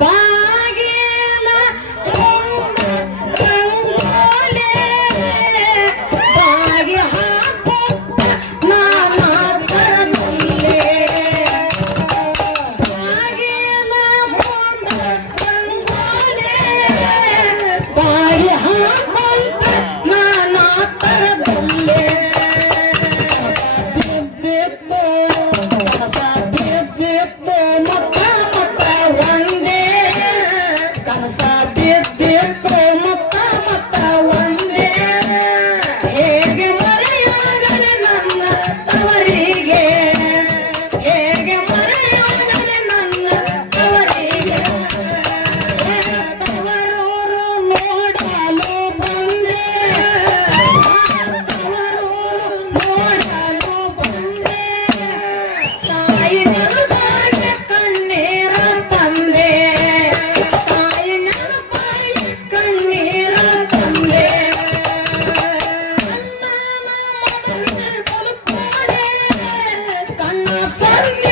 ಬಾಗಿಲ ರಂಗೋಲೆ ಬಾಗಿ ಹಾಕುತ್ತ ನಾನಾ ತರನಲ್ಲೇ ಬಾಗಿಲ ಮುಂದ ರಂಗೋಲೆ ಬಾಗಿ ಹಾಕುತ್ತ ನಾನಾ ತರದಲ್ಲೇ ಬಿದ್ದಿತ್ತು ಕಸ ಬಿದ್ದಿತ್ತು ಮತ್ತ ಮತ್ತ ಒಂದೇ ಕನಸ ಬಿದ್ದಿತ್ತು ಮತ್ತ ಮತ್ತ ಒಂದೇ ಹೇಗೆ ಮರೆಯಾಗದೆ ನನ್ನ ತವರಿಗೆ ಹೇಗೆ ಮರೆಯಾಗದೆ ನನ್ನ ತವರಿಗೆ ತವರೂರು ನೋಡಲು ಬಂದೆ ತವರೂರು ನೋಡಲು ಬಂದೆ ತಾಯಿ ನೆನಪಾಗಿ ಕಣ್ಣೀರ ತಂದೆ ತಾಯಿ ನೆನಪಾಗಿ ಕಣ್ಣೀರ ತಂದೆ ಅಣ್ಣನ ಮಡಲಿಗೆ ಬಲುಕೋಡೆ ಕಣ್ಣ ಸನ್ನೆ